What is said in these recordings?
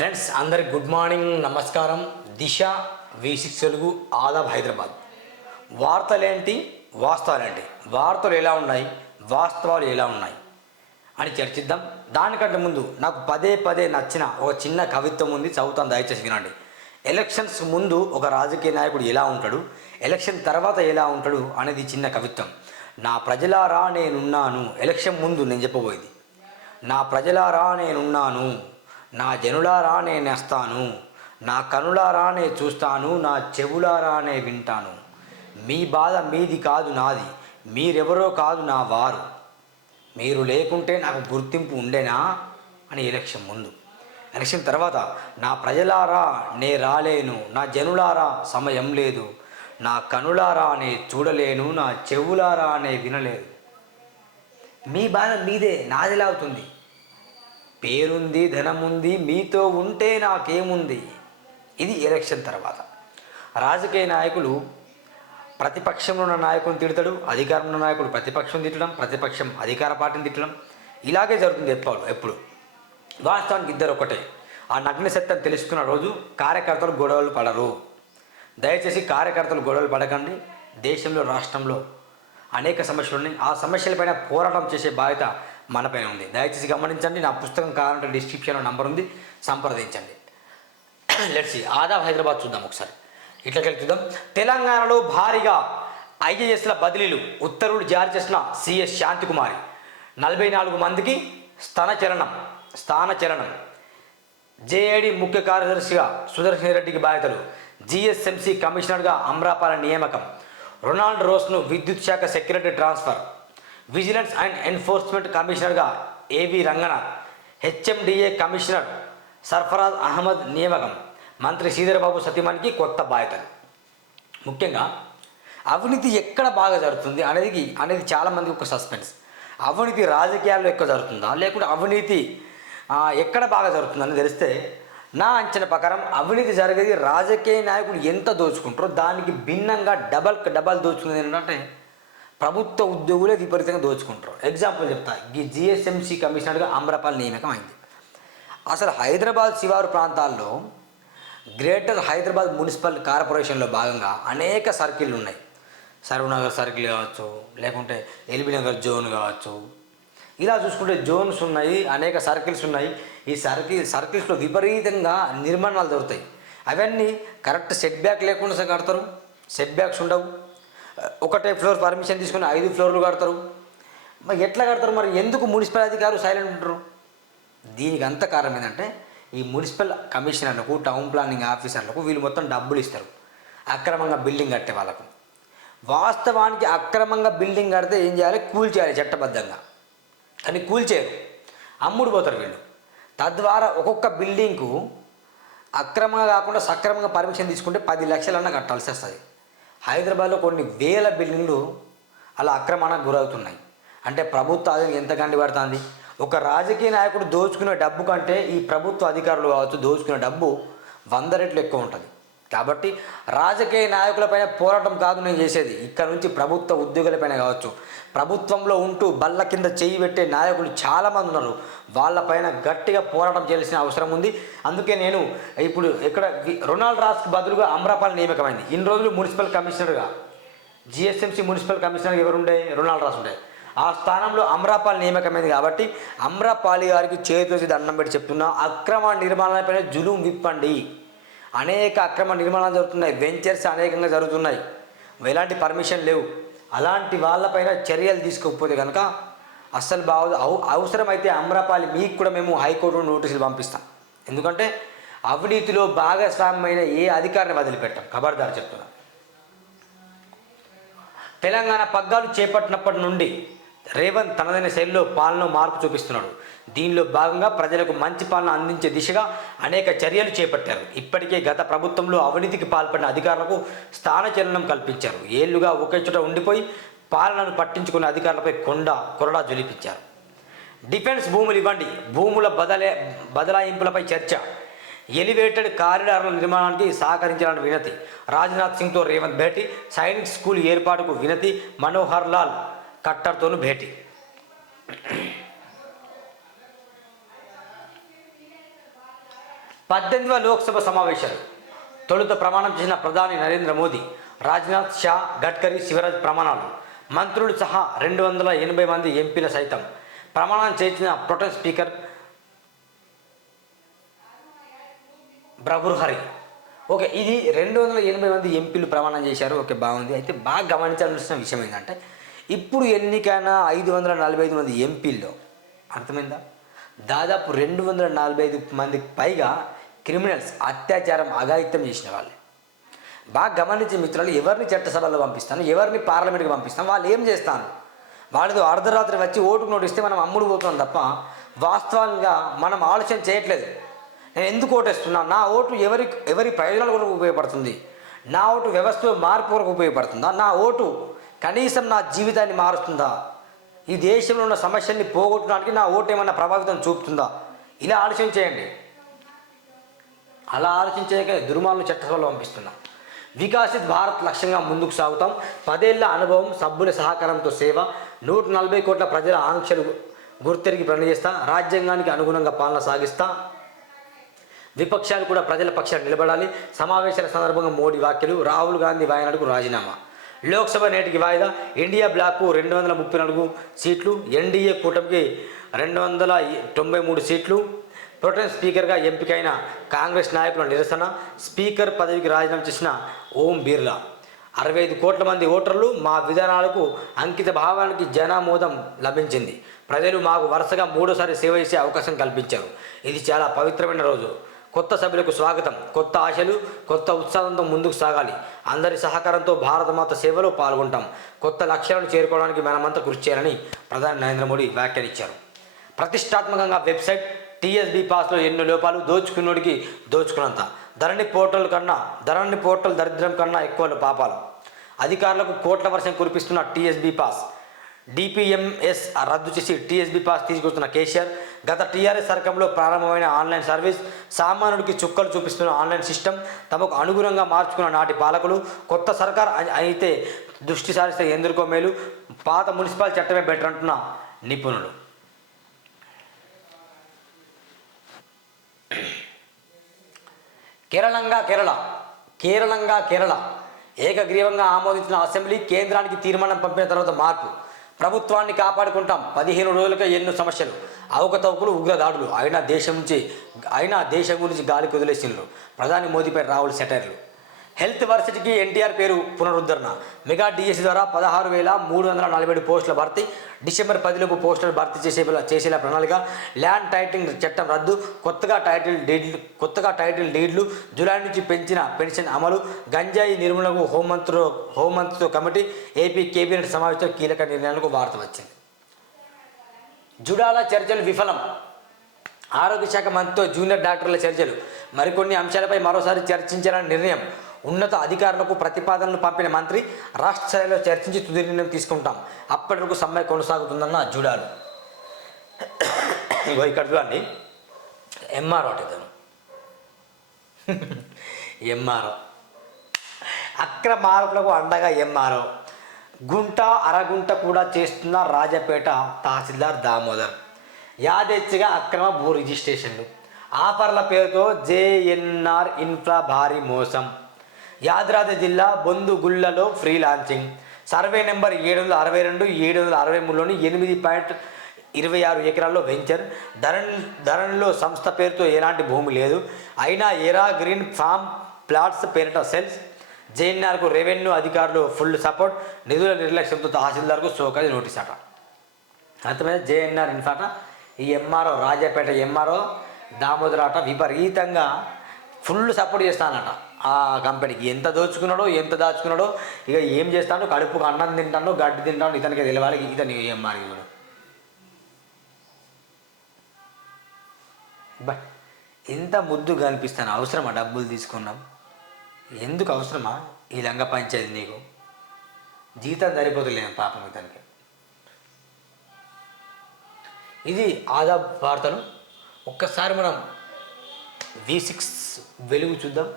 Friends అందరికి good morning నమస్కారం. Disha V six Telugu ఆదాబ్ హైదరాబాద్. వార్తలేంటి? వాస్తవాలేంటి? వార్తలు ఎలా ఉన్నాయి? వాస్తవాలు ఎలా ఉన్నాయి? అని చర్చిద్దాం. దానికంటే ముందు నాకు పదే పదే నచ్చిన ఒక చిన్న కవిత్వం ఉంది చదువుతాను దయచేసి వినండి. ఎలక్షన్స్ ముందు ఒక రాజకీయ నాయకుడు ఎలా ఉంటాడు? ఎలక్షన్ తర్వాత ఎలా ఉంటాడు? అనేది చిన్న కవిత్వం. నా ప్రజలారా నేనున్నాను. ఎలక్షన్ ముందు నేను చెప్పబోయేది. నా ప్రజలారా నేనున్నాను. నా జనులారానే నేస్తాను. నా కనులారానే చూస్తాను. నా చెవులారానే వింటాను. మీ బాధ మీది కాదు నాది. మీరెవరో కాదు నా వారు. మీరు లేకుంటే నాకు గుర్తింపు ఉండేనా? అని ఎలక్షన్ ముందు. ఎలక్షన్ తర్వాత నా ప్రజలారా నే రాలేను. నా జనులారా సమయం లేదు. నా కనులారా నే చూడలేను. నా చెవులారా నే వినలేదు. మీ బాధ మీదే నాదిలా అవుతుంది పేరుంది ధనముంది మీతో ఉంటే నాకేముంది? ఇది ఎలక్షన్ తర్వాత. రాజకీయ నాయకులు ప్రతిపక్షంలో ఉన్న నాయకుని తిడతాడు అధికారంలో ఉన్న నాయకుడు ప్రతిపక్షం తిట్టడం ప్రతిపక్షం అధికార పార్టీని తిట్టడం. ఇలాగే జరుగుతుంది ఎప్పుడు ఎప్పుడు. వాస్తవానికి ఇద్దరు ఒకటే. ఆ నగ్న సత్యం తెలుసుకున్న రోజు కార్యకర్తలు గొడవలు పడరు. దయచేసి కార్యకర్తలు గొడవలు పడకండి. దేశంలో రాష్ట్రంలో అనేక సమస్యలు ఉన్నాయి. ఆ సమస్యలపైన పోరాటం చేసే బాధ్యత మనపైన ఉంది. దయచేసి గమనించండి. నా పుస్తకం కావాలంటే డిస్క్రిప్షన్లో నంబర్ ఉంది. సంప్రదించండి. లెట్స్ ఆదాబ్ హైదరాబాద్ చూద్దాం ఒకసారి. ఇట్లకెళ్ళి చూద్దాం. తెలంగాణలో భారీగా ఐఏఎస్ల బదిలీలు. ఉత్తర్వులు జారీ చేసిన సిఎస్ శాంతికుమారి. నలభై నాలుగు మందికి స్థానచరణం స్థానచరణం జేఏడి ముఖ్య కార్యదర్శిగా సుదర్శన్ రెడ్డికి బాధ్యతలు. జిఎస్ఎంసి కమిషనర్గా అమ్రాపాల నియామకం. రొనాల్డ్ రోస్ను విద్యుత్ శాఖ secretary transfer. Vigilance and enforcement కమిషనర్గా AV Ranganath HMDA commissioner Sarfaraz Ahmed నియామకం మంత్రి శ్రీధరబాబు సతీమణికి కొత్త బాధ్యతలు. ముఖ్యంగా అవినీతి ఎక్కడ బాగా జరుగుతుంది అనేది అనేది చాలామందికి ఒక సస్పెన్స్. అవినీతి రాజకీయాల్లో ఎక్కువ జరుగుతుందా? లేకుంటే అవినీతి ఎక్కడ బాగా జరుగుతుందని తెలిస్తే నా అంచనా ప్రకారం అవినీతి జరిగేది రాజకీయ నాయకుడు ఎంత దోచుకుంటారో దానికి భిన్నంగా డబల్ డబల్ దోచుకునేది ఏంటంటే ప్రభుత్వ ఉద్యోగులే విపరీతంగా దోచుకుంటారు ఎగ్జాంపుల్ చెప్తా. ఈ జిఎస్ఎంసీ కమిషనర్గా అమ్రపాల్ నియామకం అయింది. అసలు హైదరాబాద్ శివారు ప్రాంతాల్లో గ్రేటర్ హైదరాబాద్ మున్సిపల్ కార్పొరేషన్లో భాగంగా అనేక సర్కిళ్ళు ఉన్నాయి. సర్వనగర్ సర్కిల్ కావచ్చు లేకుంటే ఎల్బీ నగర్ జోన్ కావచ్చు. ఇలా చూసుకుంటే జోన్స్ ఉన్నాయి అనేక సర్కిల్స్ ఉన్నాయి. ఈ సర్కిల్ సర్కిల్స్లో విపరీతంగా నిర్మాణాలు దొరుకుతాయి. అవన్నీ కరెక్ట్ సెట్ బ్యాక్ లేకుండా కడతారు. సెట్ బ్యాక్స్ ఉండవు. ఒకటే ఫ్లోర్ పర్మిషన్ తీసుకుని ఐదు ఫ్లోర్లు కడతారు. మరి ఎట్లా కడతారు మరి? ఎందుకు మున్సిపల్ అధికారులు సైలెంట్ ఉంటారు? దీనికి అంత కారణం ఏంటంటే ఈ మున్సిపల్ కమిషనర్లకు టౌన్ ప్లానింగ్ ఆఫీసర్లకు వీళ్ళు మొత్తం డబ్బులు ఇస్తారు. అక్రమంగా బిల్డింగ్ కట్టే వాళ్ళకు. వాస్తవానికి అక్రమంగా బిల్డింగ్ కడితే ఏం చేయాలి? కూల్చేయాలి చట్టబద్ధంగా. కానీ కూల్చేయరు. అమ్ముడు పోతారు వీళ్ళు. తద్వారా ఒక్కొక్క బిల్డింగ్కు అక్రమంగా కాకుండా సక్రమంగా పర్మిషన్ తీసుకుంటే పది లక్షలన్నా కట్టాల్సి వస్తుంది. హైదరాబాద్లో కొన్ని వేల బిల్డింగ్లు అలా అక్రమానికి గురవుతున్నాయి. అంటే ప్రభుత్వ ఆదాయం ఎంత గండి పడుతుంది? ఒక రాజకీయ నాయకుడు దోచుకునే డబ్బు కంటే ఈ ప్రభుత్వ అధికారులు కావచ్చు దోచుకునే డబ్బు వంద రెట్లు ఎక్కువ ఉంటుంది. కాబట్టి రాజకీయ నాయకులపైన పోరాటం కాదు నేను చేసేది. ఇక్కడ నుంచి ప్రభుత్వ ఉద్యోగులపైన కావచ్చు. ప్రభుత్వంలో ఉంటూ బల్ల కింద చేయి పెట్టే నాయకులు చాలామంది ఉన్నారు. వాళ్ళపైన గట్టిగా పోరాటం చేయాల్సిన అవసరం ఉంది. అందుకే నేను ఇప్పుడు ఇక్కడ రొనాల్డ్ రాస్కి బదులుగా అమ్రాపాల్ నియామకమైంది. ఇన్ని రోజులు మున్సిపల్ కమిషనర్గా జిఎస్ఎంసీ మున్సిపల్ కమిషనర్ ఎవరుండే? రొనాల్డ్ రాస్ ఉండే. ఆ స్థానంలో అమ్రాపాల్ నియామకమైంది కాబట్టి అమ్రాపాలి గారికి చేతి దండం పెట్టి చెప్తున్నా అక్రమ నిర్మాణాలపైన జులుం విప్పండి. అనేక అక్రమ నిర్మాణాలు జరుగుతున్నాయి. వెంచర్స్ అనేకంగా జరుగుతున్నాయి. ఎలాంటి పర్మిషన్ లేవు. అలాంటి వాళ్ళపైన చర్యలు తీసుకోకపోతే కనుక అస్సలు బాగోదు అవ అవసరమైతే అమ్రపాలి మీకు కూడా మేము హైకోర్టు నోటీసులు పంపిస్తాం. ఎందుకంటే అవినీతిలో భాగస్వామ్యమైన ఏ అధికారిని వదిలిపెట్టాం. ఖబర్దారు చెప్తున్నా. తెలంగాణ పగ్గాలు చేపట్టినప్పటి నుండి రేవంత్ తనదైన శైలిలో పాలన మార్పు చూపిస్తున్నాడు. దీనిలో భాగంగా ప్రజలకు మంచి పాలన అందించే దిశగా అనేక చర్యలు చేపట్టారు. ఇప్పటికే గత ప్రభుత్వంలో అవినీతికి పాల్పడిన అధికారులకు స్థానచలనం కల్పించారు. ఏళ్ళుగా ఒకే చోట ఉండిపోయి పాలనను పట్టించుకున్న అధికారులపై కొండ కొరడా జొలిపించారు డిఫెన్స్ భూములు ఇవ్వండి. భూముల బదలే బదలాయింపులపై చర్చ. ఎలివేటెడ్ కారిడార్ల నిర్మాణానికి సహకరించాలని వినతి. రాజ్నాథ్ సింగ్తో రేవంత్ భేటీ. సైనిక్ స్కూల్ ఏర్పాటుకు వినతి. మనోహర్ లాల్ కట్టర్తోనూ భేటీ. పద్దెనిమిదవ లోక్సభ సమావేశాలు. తొలుత ప్రమాణం చేసిన ప్రధాని నరేంద్ర మోదీ రాజ్నాథ్ షా గడ్కరీ శివరాజ్ ప్రమాణాలు. మంత్రులు సహా రెండు వందల ఎనభై మంది ఎంపీల సైతం. ప్రమాణం చేసిన ప్రొటెం స్పీకర్ బ్రహుర్హరి ఓకే ఇది రెండు వందల ఎనభై మంది ఎంపీలు ప్రమాణం చేశారు. ఓకే బాగుంది. అయితే బాగా గమనించాల్సిన విషయం ఏంటంటే ఇప్పుడు ఎన్నికైన ఐదు వందల నలభై ఐదు మంది ఎంపీల్లో అర్థమైందా? దాదాపు రెండు వందల నలభై ఐదు మందికి పైగా క్రిమినల్స్ అత్యాచారం అఘాయిత్యం చేసిన వాళ్ళే. బాగా గమనించి మిత్రులు ఎవరిని చట్టసభలో పంపిస్తాను ఎవరిని పార్లమెంట్కి పంపిస్తాను వాళ్ళు ఏం చేస్తాను వాళ్ళతో అర్ధరాత్రి వచ్చి ఓటుకు నోటిస్తే మనం అమ్ముడు పోతున్నాం తప్ప వాస్తవంగా మనం ఆలోచన చేయట్లేదు. నేను ఎందుకు ఓటేస్తున్నా? నా ఓటు ఎవరి ఎవరి ప్రయోజనాల కొరకు ఉపయోగపడుతుంది? నా ఓటు వ్యవస్థ మార్పు కొరకు ఉపయోగపడుతుందా? నా ఓటు కనీసం నా జీవితాన్ని మారుస్తుందా? ఈ దేశంలో ఉన్న సమస్యల్ని పోగొట్టడానికి నా ఓటు ఏమైనా ప్రభావితం చూపుతుందా? ఇలా ఆలోచన చేయండి. అలా ఆలోచించక దుర్మాలను చట్టసభలో పంపిస్తున్నాం. వికాసిత్ భారత్ లక్ష్యంగా ముందుకు సాగుతాం. పదేళ్ళ అనుభవం సభ్యుల సహకారంతో సేవ. నూట నలభై కోట్ల ప్రజల ఆంక్షలు గుర్తెరిగి పనిచేస్తా రాజ్యాంగానికి అనుగుణంగా పాలన సాగిస్తా. విపక్షాలు కూడా ప్రజల పక్షాలు నిలబడాలి. సమావేశాల సందర్భంగా మోడీ వ్యాఖ్యలు రాహుల్ గాంధీ వాయనాడుకు రాజీనామా. లోక్సభ నేటికి వాయిదా. ఇండియా బ్లాక్ రెండు వందల ముప్పై నాలుగు సీట్లు. ఎన్డీఏ కూటమికి రెండు వందల తొంభై మూడు సీట్లు. ప్రొటెం స్పీకర్గా ఎంపికైన కాంగ్రెస్ నాయకుల నిరసన స్పీకర్ పదవికి రాజీనామా చేసిన ఓం బిర్లా. అరవై ఐదు కోట్ల మంది ఓటర్లు మా విధానాలకు అంకిత భావానికి జనామోదం లభించింది. ప్రజలు మాకు వరుసగా మూడోసారి సేవ చేసే అవకాశం కల్పించారు. ఇది చాలా పవిత్రమైన రోజు. కొత్త సభ్యులకు స్వాగతం. కొత్త ఆశలు కొత్త ఉత్సాహంతో ముందుకు సాగాలి. అందరి సహకారంతో భారతమాత సేవలో పాల్గొంటాం. కొత్త లక్ష్యాలను చేరుకోవడానికి మనమంతా కృషి చేయాలని ప్రధాని నరేంద్ర మోడీ వ్యాఖ్యానించారు. ప్రతిష్టాత్మకంగా వెబ్సైట్ టీఎస్బీ పాస్లో ఎన్నో లోపాలు దోచుకున్నోడికి దోచుకున్నంత. ధరణి పోర్టల్ కన్నా ధరణి పోర్టల్ దరిద్రం కన్నా ఎక్కువ పాపాలు. అధికారులకు కోట్ల వర్షం కురిపిస్తున్న టీఎస్బీ పాస్ డిపిఎంఎస్ రద్దు చేసి టీఎస్బీ పాస్ తీసుకొస్తున్న కేసీఆర్ గత టీఆర్ఎస్ సర్కంలో ప్రారంభమైన ఆన్లైన్ సర్వీస్ సామాన్యుడికి చుక్కలు చూపిస్తున్న ఆన్లైన్ సిస్టమ్ తమకు అనుగుణంగా మార్చుకున్న నాటి పాలకులు కొత్త సర్కార్ అయితే దృష్టి సారిస్తే ఎందుకో మేలు పాత మున్సిపల్ చట్టమే బెటర్ అంటున్న నిపుణులు. కేరళంగా కేరళ కేరళంగా కేరళ. ఏకగ్రీవంగా ఆమోదించిన అసెంబ్లీ కేంద్రానికి తీర్మానం పంపిన తర్వాత మార్పు. ప్రభుత్వాన్ని కాపాడుకుంటాం. పదిహేను రోజులుగా ఎన్నో సమస్యలు అవకతవకలు ఉగ్రదాడులు అయినా దేశం నుంచి అయినా దేశం గురించి గాలికి వదిలేసినారు ప్రధాని మోదీపై రాహుల్ సెటైర్లు. హెల్త్ వర్సిటీకి ఎన్టీఆర్ పేరు పునరుద్ధరణ. మెగా డిఎస్సి ద్వారా పదహారు వేల మూడు వందల నలభై ఏడు పోస్టుల భర్తీ డిసెంబర్ పదిలోపు పోస్టులు భర్తీ చేసే చేసేలా ప్రణాళిక ల్యాండ్ టైటిల్ చట్టం రద్దు కొత్తగా టైటిల్ డీడ్లు కొత్తగా టైటిల్ డీడ్లు జులై నుంచి పెంచిన పెన్షన్ అమలు గంజాయి నిర్మూలనకు హోంమంత్రు హోంమంత్రితో కమిటీ ఏపీ కేబినెట్ సమావేశంలో కీలక నిర్ణయాలకు వార్త వచ్చింది. జుడాల చర్చలు విఫలం. ఆరోగ్య శాఖ మంత్రితో జూనియర్ డాక్టర్ల చర్చలు. మరికొన్ని అంశాలపై మరోసారి చర్చించాలని నిర్ణయం. ఉన్నత అధికారులకు ప్రతిపాదనలు పంపిన మంత్రి రాష్ట్ర స్థాయిలో చర్చించి తుది నిర్ణయం తీసుకుంటాం. అప్పటి వరకు సమ్మె కొనసాగుతుందన్న చూడాలి ఇగో ఇక్కడ చూడండి. ఎంఆర్ఓ అంటే ఇతను ఎంఆర్ఓ. అక్రమార్కులకు అండగా ఎంఆర్ఓ. గుంట అరగుంట కూడా చేస్తున్న రాజపేట తహసీల్దార్ దామోదర్. యాదేచ్ఛగా అక్రమ భూ రిజిస్ట్రేషన్లు. ఆఫర్ల పేరుతో జేఎన్ఆర్ ఇన్ఫ్రా భారీ మోసం. యాదాద్రి జిల్లా బొందుగుళ్ళలో ఫ్రీ లాంచింగ్ సర్వే నెంబర్ ఏడు వందల అరవై రెండు ఏడు వందల అరవై మూడులోని ఎనిమిది పాయింట్ ఇరవై ఆరు ఎకరాల్లో వెంచర్ ధరణి ధరణిలో సంస్థ పేరుతో ఎలాంటి భూమి లేదు. అయినా ఎరా గ్రీన్ ఫామ్ ప్లాట్స్ పేరిట సెల్స్. జేఎన్ఆర్కు రెవెన్యూ అధికారులు ఫుల్ సపోర్ట్. నిధుల నిర్లక్ష్యంతో తహసీల్దార్కు సోకాది నోటీస్ అట. అర్థమైంది? జేఎన్ఆర్ ఇన్ఫాట? ఈ ఎంఆర్ఓ రాజాపేట ఎంఆర్ఓ దామోదరాట విపరీతంగా ఫుల్ సపోర్ట్ చేస్తానట. ఆ కంపెనీకి ఎంత దోచుకున్నాడో ఎంత దాచుకున్నాడో ఇక ఏం చేస్తాడో కడుపుకు అన్నం తింటాడో గడ్డి తింటాడో ఇతనికి తెలియాలి ఇతని మరి చూడు. బట్ ఎంత ముద్దు కనిపిస్తాను అవసరమా డబ్బులు తీసుకున్నాం? ఎందుకు అవసరమా ఈ లంగ పంచాయతీ నీకు? జీతం సరిపోతలేదు పాపం ఇతనికి. ఇది ఆదాబ్ వార్తలు. ఒక్కసారి మనం వి సిక్స్ వెలుగు చూద్దాం.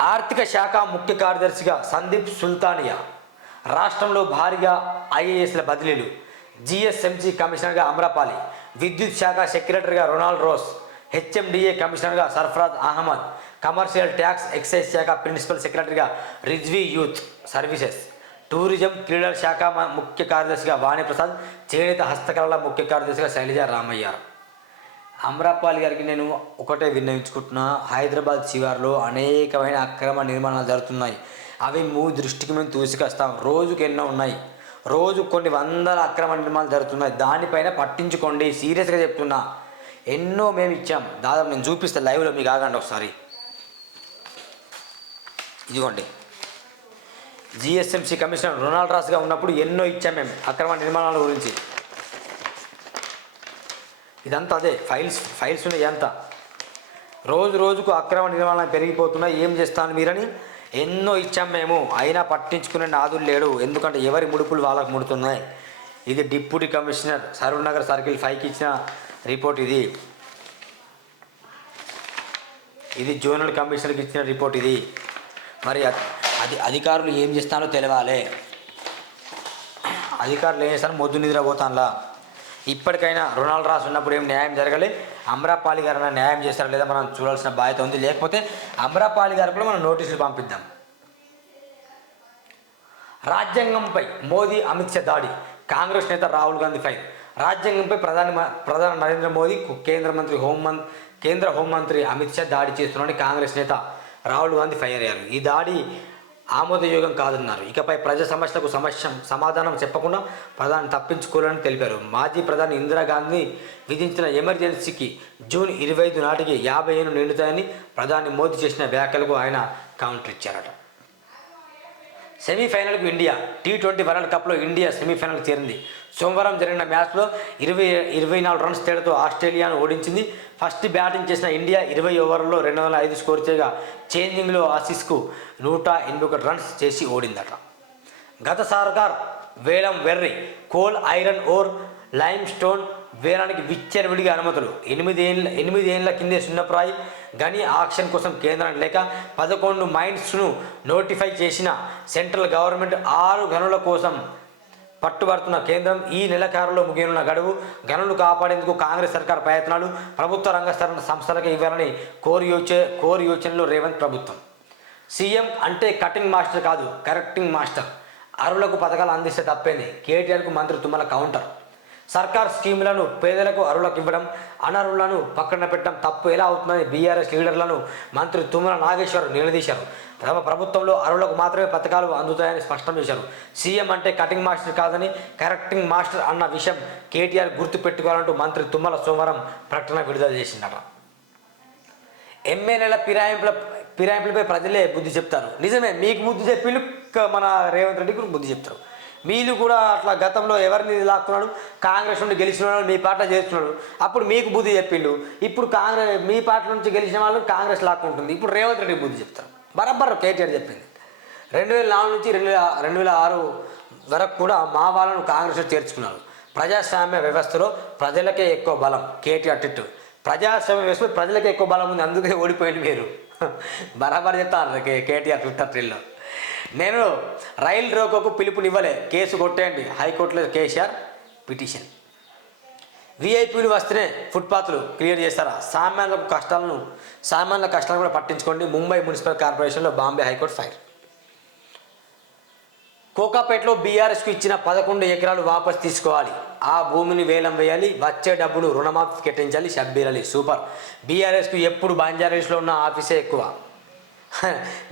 ఆర్థిక శాఖ ముఖ్య కార్యదర్శిగా సందీప్ సుల్తానియా. రాష్ట్రంలో భారీగా ఐఏఎస్ల బదిలీలు. జిఎస్ఎంసి కమిషనర్గా అమ్రపాలి. విద్యుత్ శాఖ సెక్రటరీగా రొనాల్డ్ రోస్. హెచ్ఎండిఏ కమిషనర్గా Sarfaraz Ahmed. Commercial tax excise శాఖ ప్రిన్సిపల్ సెక్రటరీగా రిజ్వీ యూత్ సర్వీసెస్. టూరిజం క్రీడల శాఖ ముఖ్య కార్యదర్శిగా వాణిప్రసాద్. చేనేత హస్తకళల ముఖ్య కార్యదర్శిగా శైలజ రామయ్య. అమ్రాపాల్ గారికి నేను ఒకటే విన్నవించుకుంటున్నా. హైదరాబాద్ శివార్లో అనేకమైన అక్రమ నిర్మాణాలు జరుగుతున్నాయి. అవి మూ దృష్టికి మేము తూసికొస్తాం రోజుకి ఎన్నో ఉన్నాయి. రోజు కొన్ని వందల అక్రమ నిర్మాణాలు జరుగుతున్నాయి. దానిపైన పట్టించుకోండి. సీరియస్గా చెప్తున్నా. ఎన్నో మేము ఇచ్చాం. దాదాపు నేను చూపిస్తే లైవ్లో మీకు ఆగండి ఒకసారి. ఇదిగోండి. జిఎస్ఎంసీ కమిషనర్ రొనాల్డ్ రాస్గా ఉన్నప్పుడు ఎన్నో ఇచ్చాం మేము అక్రమ నిర్మాణాల గురించి. ఇదంతా అదే ఫైల్స్ ఫైల్స్ ఉన్నాయి అంతా రోజు రోజుకు అక్రమ నిర్వహణ పెరిగిపోతున్నాయి ఏం చేస్తాను మీరని? ఎన్నో ఇచ్చాం మేము. అయినా పట్టించుకునే నాదులు లేడు. ఎందుకంటే ఎవరి ముడుపులు వాళ్ళకు ముడుతున్నాయి. ఇది deputy commissioner Saroor Nagar circle ఫైవ్కి ఇచ్చిన రిపోర్ట్ ఇది. ఇది జోనల్ కమిషనర్కి ఇచ్చిన రిపోర్ట్ ఇది. మరి అది అధికారులు ఏం చేస్తానో తెలవాలి. అధికారులు ఏం చేస్తారో మొద్దు నిద్రపోతానులా. ఇప్పటికైనా రుణాలు రాసి ఉన్నప్పుడు ఏం న్యాయం జరగలే? అమరాపాలి గారు న్యాయం చేస్తారా లేదా మనం చూడాల్సిన బాధ్యత ఉంది. లేకపోతే అమరాపాలి గారు కూడా మనం నోటీసులు పంపిద్దాం. రాజ్యాంగంపై మోదీ అమిత్ షా దాడి. కాంగ్రెస్ నేత రాహుల్ గాంధీ ఫైర్. రాజ్యాంగంపై ప్రధాని ప్రధాని నరేంద్ర మోదీ కేంద్ర మంత్రి హోంమం కేంద్ర హోంమంత్రి అమిత్ షా దాడి చేస్తున్నాడని కాంగ్రెస్ నేత రాహుల్ గాంధీ ఫైర్ అయ్యారు. ఈ దాడి ఆమోదయోగం కాదన్నారు. ఇకపై ప్రజా సమస్యలకు సమస్య సమాధానం చెప్పకుండా ప్రధాని తప్పించుకోవాలని తెలిపారు. మాజీ ప్రధాని ఇందిరాగాంధీ విధించిన ఎమర్జెన్సీకి జూన్ ఇరవై ఐదు నాటికి యాభై ఏళ్ళు నిండుతాయని ప్రధాని మోదీ చేసిన వ్యాఖ్యలకు ఆయన కౌంటర్ ఇచ్చారట. సెమీఫైనల్కు ఇండియా టీ ట్వంటీ వరల్డ్ కప్లో ఇండియా సెమీఫైనల్ చేరింది. సోమవారం జరిగిన మ్యాచ్లో ఇరవై ఇరవై నాలుగు రన్స్ తేడాతో ఆస్ట్రేలియాను ఓడించింది ఫస్ట్ బ్యాటింగ్ చేసిన ఇండియా ఇరవై ఓవర్లలో రెండు వందల ఐదు స్కోర్ చేయగా చేంజింగ్లో ఆసీస్కు నూట ఎనభై ఒకటి రన్స్ చేసి ఓడిందట. గత సార్కార్ వేలం వెర్రి coal iron ore limestone వేలానికి విచ్చలవిడిగా అనుమతులు. ఎనిమిదేళ్ళ ఎనిమిదేళ్ళ కిందే సున్నప్రాయి గని ఆక్షన్ కోసం కేంద్రానికి లేక పదకొండు మైండ్స్ను నోటిఫై చేసిన సెంట్రల్ గవర్నమెంట్ ఆరు గనుల కోసం పట్టుబడుతున్న కేంద్రం ఈ నెలకారులో ముగియనున్న గడువు గనులు కాపాడేందుకు కాంగ్రెస్ సర్కార్ ప్రయత్నాలు ప్రభుత్వ రంగ సంస్థలకు ఇవ్వాలని కోరి యోచే కోరి యోచనలో రేవంత్ ప్రభుత్వం. సీఎం అంటే కటింగ్ మాస్టర్ కాదు కరెక్టింగ్ మాస్టర్. అరులకు పథకాలు అందిస్తే తప్పేంది. కేటీఆర్కు మంత్రి తుమ్మల కౌంటర్. సర్కార్ స్కీములను పేదలకు అరులకు ఇవ్వడం అనర్హులను పక్కన పెట్టడం తప్పు ఎలా అవుతుందని బీఆర్ఎస్ లీడర్లను మంత్రి తుమ్మల నాగేశ్వర్ నిలదీశారు. తమ ప్రభుత్వంలో అరువులకు మాత్రమే పథకాలు అందుతాయని స్పష్టం చేశారు. సీఎం అంటే కటింగ్ మాస్టర్ కాదని కరెక్టింగ్ మాస్టర్ అన్న విషయం కేటీఆర్ గుర్తు పెట్టుకోవాలంటూ మంత్రి తుమ్మల సోమవారం ప్రకటన విడుదల చేసిందట. ఎమ్మెల్యేల ఫిరాయింపుల ఫిరాయింపులపై ప్రజలే బుద్ధి చెప్తారు. నిజమే మీకు బుద్ధి చెప్పిళ్ళు మన రేవంత్ రెడ్డికి కూడా బుద్ధి చెప్తారు. మీరు కూడా అట్లా గతంలో ఎవరిని లాక్కున్నాడు? కాంగ్రెస్ నుండి గెలిచిన వాళ్ళు మీ పార్టీ చేస్తున్నాడు. అప్పుడు మీకు బుద్ధి చెప్పిండు. ఇప్పుడు కాంగ్రెస్ మీ పార్టీ నుంచి గెలిచిన వాళ్ళు కాంగ్రెస్ లాక్కుంటుంది. ఇప్పుడు రేవంత్ రెడ్డికి బుద్ధి చెప్తారు. బరబ్బర్ కేటీఆర్ చెప్పింది. రెండు వేల నాలుగు నుంచి రెండు వేల రెండు వేల ఆరు వరకు కూడా మా వాళ్ళను కాంగ్రెస్లో చేర్చుకున్నారు. ప్రజాస్వామ్య వ్యవస్థలో ప్రజలకే ఎక్కువ బలం కేటీఆర్ టిట్టు ప్రజాస్వామ్య వ్యవస్థలో ప్రజలకే ఎక్కువ బలం ఉంది అందుకే ఓడిపోయింది మీరు. బరాబర్ చెప్తాను కే కేటీఆర్ ట్విట్టర్ ట్రిల్లో నేను రైలు రోకోకు పిలుపునివ్వలే కేసు కొట్టేయండి. హైకోర్టులో కేసీఆర్ పిటిషన్. వీఐపీలు వస్తేనే ఫుట్పాత్లు క్లియర్ చేస్తారా? సామాన్యులకు కష్టాలను సామాన్యుల కష్టాలను కూడా పట్టించుకోండి. ముంబై మున్సిపల్ కార్పొరేషన్లో బాంబే హైకోర్టు ఫైర్. కోకాపేటలో బీఆర్ఎస్కు ఇచ్చిన పదకొండు ఎకరాలు వాపసు తీసుకోవాలి. ఆ భూమిని వేలం వేయాలి వచ్చే డబ్బును రుణమాఫీ కట్టించాలి షబ్బీర్ అలీ. సూపర్. బీఆర్ఎస్కు ఎప్పుడు బంజారాహిల్స్లో ఉన్న ఆఫీసే ఎక్కువ.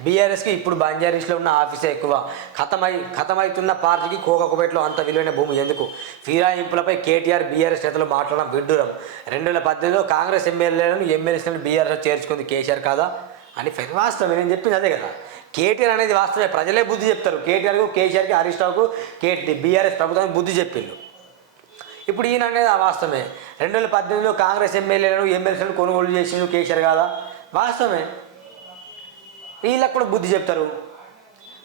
బీఆర్ఎస్కి ఇప్పుడు బంజారీస్లో ఉన్న ఆఫీసే ఎక్కువ. ఖతమై ఖతమవుతున్న పార్టీకి కోకకుపేటలో అంత విలువైన భూమి ఎందుకు? ఫిరాయింపులపై కేటీఆర్ బీఆర్ఎస్ నేతలు మాట్లాడడం విడ్డూరం. రెండు వేల పద్దెనిమిదిలో కాంగ్రెస్ ఎమ్మెల్యేలను ఎమ్మెల్యేలను బీఆర్ఎస్ చేర్చుకుంది కేసీఆర్ కాదా? అని వాస్తవం నేను చెప్పింది అదే కదా. కేటీఆర్ అనేది వాస్తవమే. ప్రజలే బుద్ధి చెప్తారు. కేటీఆర్కు కేసీఆర్కి హరీష్ రావుకు కేటీ బీఆర్ఎస్ ప్రభుత్వానికి బుద్ధి చెప్పిండు ఇప్పుడు ఈయన అనేది ఆ వాస్తవమే. రెండు వేల పద్దెనిమిదిలో కాంగ్రెస్ ఎమ్మెల్యేలను ఎమ్మెల్యేలను కొనుగోలు చేసిండు కేసీఆర్ కాదా? వాస్తవమే. వీళ్ళకు కూడా బుద్ధి చెప్తారు?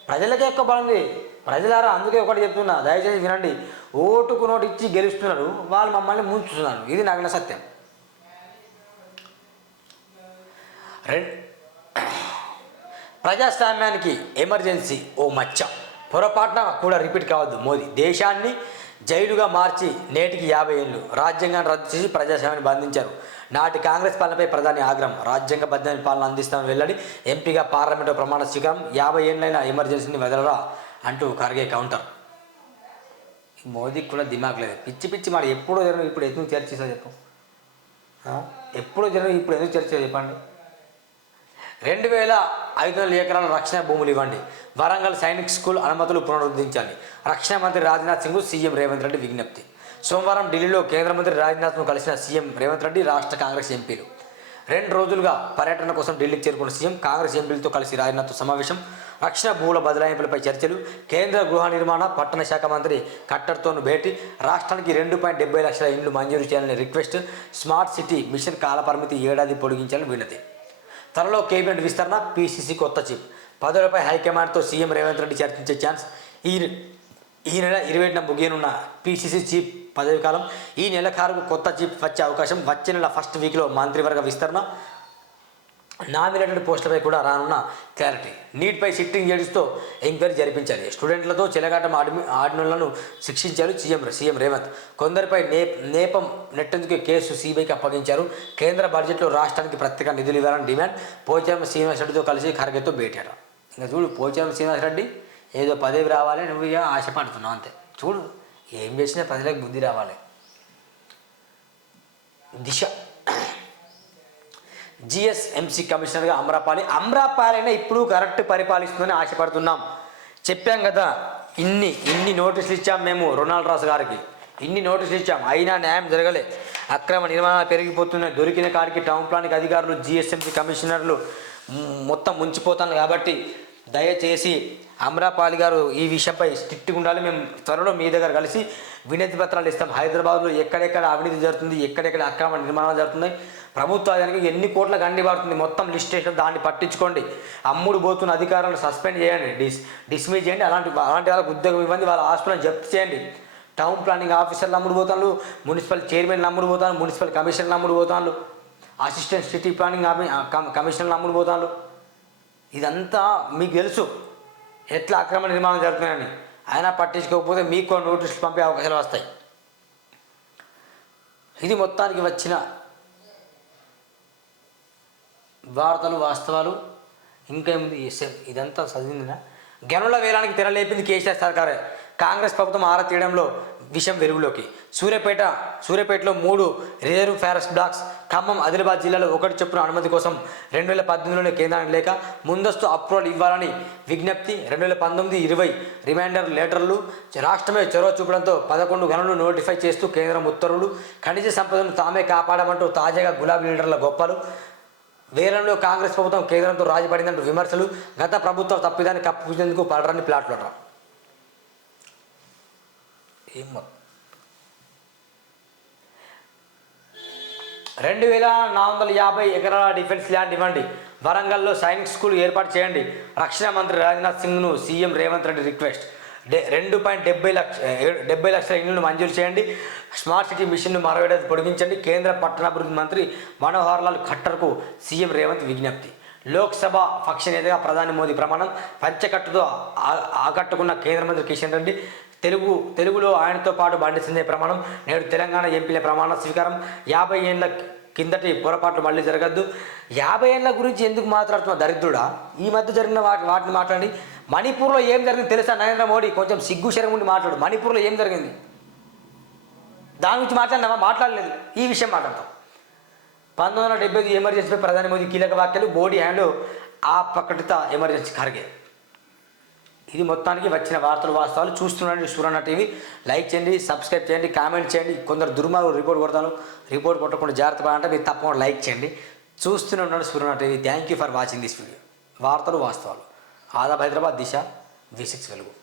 ప్రజలకే ఎక్కువ బాగుంది ప్రజలారా అందుకే ఒకటి చెప్తున్నా. దయచేసి వినండి. ఓటుకు నోటు ఇచ్చి గెలుస్తున్నారు. వాళ్ళు మమ్మల్ని ముంచుతున్నారు. ఇది నగ్న సత్యం. రెండు. ప్రజాస్వామ్యానికి ఎమర్జెన్సీ ఓ మచ్చ. పొరపాటున కూడా రిపీట్ కావద్దు మోదీ. దేశాన్ని జైలుగా మార్చి నేటికి యాభై ఏళ్ళు. రాజ్యాంగాన్ని రద్దు చేసి ప్రజాస్వామ్యాన్ని బంధించారు. నాటి కాంగ్రెస్ పాలనపై ప్రధాని ఆగ్రహం. రాజ్యాంగబద్ధమైన పాలన అందిస్తామని వెల్లడి ఎంపీగా పార్లమెంటు ప్రమాణ స్వీకారం. యాభై ఏళ్ళైన ఎమర్జెన్సీని వదలరా అంటూ ఖర్గే కౌంటర్. మోదీకి కూడా దిమాగ్ లేదు. పిచ్చి పిచ్చి మరి ఎప్పుడో జరగదు ఇప్పుడు ఎందుకు చర్చిస్తా చెప్పు? ఎప్పుడో జరగదు ఇప్పుడు ఎందుకు చర్చ చెప్పండి? రెండు వేల ఐదు వందల ఎకరాల రక్షణ భూములు ఇవ్వండి. వరంగల్ సైనిక్ స్కూల్ అనుమతులు పునరుద్ధరించాలి రక్షణ మంత్రి రాజ్నాథ్ సింగ్ సీఎం రేవంత్ రెడ్డి విజ్ఞప్తి. సోమవారం ఢిల్లీలో కేంద్ర మంత్రి రాజ్నాథ్ను కలిసిన సీఎం రేవంత్ రెడ్డి రాష్ట్ర కాంగ్రెస్ ఎంపీలు. రెండు రోజులుగా పర్యటన కోసం ఢిల్లీకి చేరుకున్న సీఎం కాంగ్రెస్ ఎంపీలతో కలిసి రాజ్నాథ్ సమావేశం. రక్షణ భూముల బదలాయింపులపై చర్చలు. కేంద్ర గృహ నిర్మాణ పట్టణ శాఖ మంత్రి కట్టర్తోను భేటీ. రాష్ట్రానికి రెండు పాయింట్ డెబ్బై లక్షల ఇండ్లు మంజూరు చేయాలని రిక్వెస్ట్. స్మార్ట్ సిటీ మిషన్ కాలపరిమితి ఏడాది పొడిగించాలని వినతి త్వరలో కేబినెట్ విస్తరణ పీసీసీ కొత్త చీఫ్. పదవులపై హైకమాండ్తో సీఎం రేవంత్ రెడ్డి చర్చించే ఛాన్స్ ఈ ఈ నెల ఇరవై ఏడున ముగియనున్న పీసీసీ చీఫ్ పదవి కాలం. ఈ నెల కారుకు కొత్త చీఫ్ వచ్చే అవకాశం వచ్చే నెల ఫస్ట్ వీక్లో మంత్రివర్గ విస్తరణ. నామినేటెడ్ పోస్టులపై కూడా రానున్న క్లారిటీ నీట్పై సిట్టింగ్ జడ్జితో ఎంక్వైరీ జరిపించాలి. స్టూడెంట్లతో చిలగాటం ఆడి ఆడినలను శిక్షించారు సీఎం సీఎం రేవంత్. కొందరిపై నే నేపం నెట్టేందుకు కేసు సీబీఐకి అప్పగించారు. కేంద్ర బడ్జెట్లో రాష్ట్రానికి ప్రత్యేక నిధులు ఇవ్వాలని డిమాండ్. పోచారం శ్రీనివాస్ రెడ్డితో కలిసి ఖర్గేతో భేటాడ ఇంకా చూడు పోచారం శ్రీనివాస్ రెడ్డి ఏదో పదవి రావాలి నువ్వు ఇక ఆశపడుతున్నావు అంతే. చూడు ఏం చేసినా ప్రజలకు బుద్ధి రావాలి. దిశ. జిఎస్ఎంసీ కమిషనర్గా అమ్రాపాలి. అమ్రాపాలైనా ఇప్పుడు కరెక్ట్ పరిపాలిస్తుందని ఆశపడుతున్నాం. చెప్పాం కదా ఇన్ని ఇన్ని నోటీసులు ఇచ్చాం మేము రొనాల్డ్ రాస్ గారికి. ఇన్ని నోటీసులు ఇచ్చాం అయినా న్యాయం జరగలే. అక్రమ నిర్మాణాలు పెరిగిపోతున్నాయి. దొరికిన కాడికి టౌన్ ప్లానింగ్ అధికారులు జిఎస్ఎంసీ కమిషనర్లు మొత్తం ముంచిపోతాను కాబట్టి దయచేసి అమ్రాపాలి గారు ఈ విషయంపై స్ట్రిక్ట్గా ఉండాలి. మేము త్వరలో మీ దగ్గర కలిసి వినతి పత్రాలు ఇస్తాం. హైదరాబాద్లో ఎక్కడెక్కడ అవినీతి జరుగుతుంది ఎక్కడెక్కడ అక్రమ నిర్మాణాలు జరుగుతున్నాయి ప్రభుత్వానికి ఎన్ని కోట్ల గండి పడుతుంది? మొత్తం లిస్ట్ చేసిన దాన్ని పట్టించుకోండి. అమ్ముడు పోతున్న అధికారులను సస్పెండ్ చేయండి. డిస్ డిస్మిస్ చేయండి. అలాంటి అలాంటి వాళ్ళకి ఉద్యోగం ఇవ్వండి. వాళ్ళ ఆస్తులను జప్తు చేయండి. టౌన్ ప్లానింగ్ ఆఫీసర్లు అమ్ముడు పోతాను మున్సిపల్ చైర్మన్లు అమ్ముడు పోతాను మున్సిపల్ కమిషనర్లు అమ్ముడు పోతాను అసిస్టెంట్ సిటీ ప్లానింగ్ కమిషనర్లు అమ్ముడు పోతాను ఇదంతా మీకు తెలుసు. ఎట్లా అక్రమ నిర్మాణం జరుగుతున్నాయని అయినా పట్టించుకోకపోతే మీకు నోటీసులు పంపే అవకాశాలు వస్తాయి. ఇది మొత్తానికి వచ్చిన వార్తలు వాస్తవాలు ఇంకేముంది ఎస్- ఇదంతా చదివిందినా? గనుల వేలానికి తెరలేపింది కేసీఆర్ సర్కారే. కాంగ్రెస్ ప్రభుత్వం ఆరా తీయడంలో విషయం వెలుగులోకి. సూర్యాపేట సూర్యాపేటలో మూడు reserve forest blocks Khammam Adilabad జిల్లాలో ఒకటి చొప్పున అనుమతి కోసం రెండు వేల పద్దెనిమిదిలోనే కేంద్రానికి లేక ముందస్తు అప్రూవల్ ఇవ్వాలని విజ్ఞప్తి. రెండు వేల పంతొమ్మిది ఇరవై రిమైండర్ లెటర్లు రాష్ట్రమే చొరవ చూపడంతో పదకొండు గనులు నోటిఫై చేస్తూ కేంద్రం ఉత్తర్వులు. ఖనిజ సంపదను తామే కాపాడమంటూ తాజాగా గులాబీ లీడర్ల గొప్పలు వేలంలో కాంగ్రెస్ ప్రభుత్వం కేంద్రంతో రాజీపడిందంటూ విమర్శలు గత ప్రభుత్వ తప్పిదాన్ని కప్పించేందుకు పడరాని ప్లాట్లు అంటారు. ఏం రెండు వేల నాలుగు వందల యాభై ఎకరాల డిఫెన్స్ ల్యాండ్ ఇవ్వండి. వరంగల్లో సైనిక్ స్కూల్ ఏర్పాటు చేయండి. రక్షణ మంత్రి రాజ్నాథ్ సింగ్ను సీఎం రేవంత్ రెడ్డి రిక్వెస్ట్. డె రెండు పాయింట్ డెబ్బై లక్ష డెబ్బై లక్షల ఇళ్ళను మంజూరు చేయండి. స్మార్ట్ సిటీ మిషన్ను మరో పొడిగించండి. కేంద్ర పట్టణాభివృద్ధి మంత్రి మనోహర్ లాల్ ఖట్టర్కు సీఎం రేవంత్ విజ్ఞప్తి. లోక్సభ పక్ష నేతగా ప్రధాని మోదీ ప్రమాణం. పంచకట్టుతో ఆకట్టుకున్న కేంద్ర మంత్రి కిషన్ రెడ్డి తెలుగు తెలుగులో ఆయనతో పాటు బండి సంజయ్ ప్రమాణం. నేడు తెలంగాణ ఎంపీల ప్రమాణ స్వీకారం. యాభై ఏళ్ళ కిందటి పొరపాట్లు మళ్ళీ జరగద్దు. యాభై ఏళ్ళ గురించి ఎందుకు మాట్లాడుతున్నా దరిద్రుడా? ఈ మధ్య జరిగిన వాటి వాటిని మాట్లాడి మణిపూర్లో ఏం జరిగింది తెలుసా నరేంద్ర మోడీ? కొంచెం సిగ్గు శరం ఉండి మాట్లాడు. మణిపూర్లో ఏం జరిగింది? దాని గురించి మాట్లాడినామా మాట్లాడలేదు. ఈ విషయం మాట్లాడతాం. పంతొమ్మిది వందల డెబ్బై ఐదు ఎమర్జెన్సీపై ప్రధాని మోదీ కీలక వ్యాఖ్యలు బోడీ హ్యాండ్ ఆ ప్రకటిత ఎమర్జెన్సీ ఖర్గే. ఇది మొత్తానికి వచ్చిన వార్తలు వాస్తవాలు చూస్తున్నాండి సూరన్న టీవీ. లైక్ చేయండి సబ్స్క్రైబ్ చేయండి కామెంట్ చేయండి. కొందరు దుర్మార్గులు రిపోర్ట్ కొడతాను రిపోర్ట్ కొట్టకుండా జాగ్రత్త పడాలంటే మీరు తప్పకుండా లైక్ చేయండి. చూస్తూనే ఉన్నాడు TV. Thank you for watching this video వార్తలు వాస్తవాలు. ఆదాబ్ హైదరాబాద్ దిశ వి సిక్స్ వెలుగు.